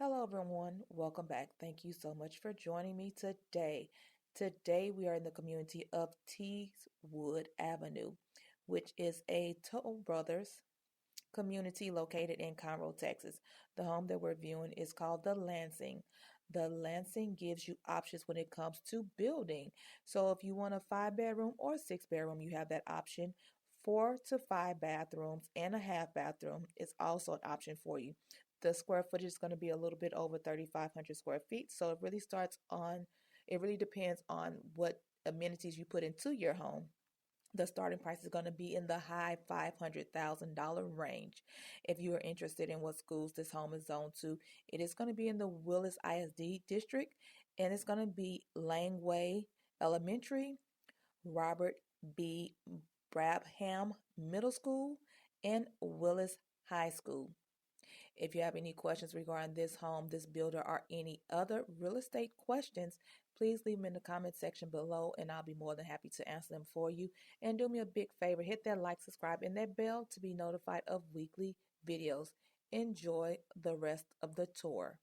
Hello, everyone. Welcome back. Thank you so much for joining me today. Today, we are in the community of Teeswood Avenue, which is a Toll Brothers community located in Conroe, Texas. The home that we're viewing is called the Lansing. The Lansing gives you options when it comes to building. So, if you want a 5 bedroom or 6 bedroom, you have that option. 4 to 5 bathrooms and a half bathroom is also an option for you. The square footage is going to be a little bit over 3,500 square feet. So it really depends on what amenities you put into your home. The starting price is going to be in the high $500,000 range. If you are interested in what schools this home is zoned to, it is going to be in the Willis ISD district, and it's going to be Langway Elementary, Robert B. Brabham Middle School, and Willis High School. If you have any questions regarding this home, this builder, or any other real estate questions, please leave them in the comment section below and I'll be more than happy to answer them for you. And do me a big favor, hit that like, subscribe, and that bell to be notified of weekly videos. Enjoy the rest of the tour.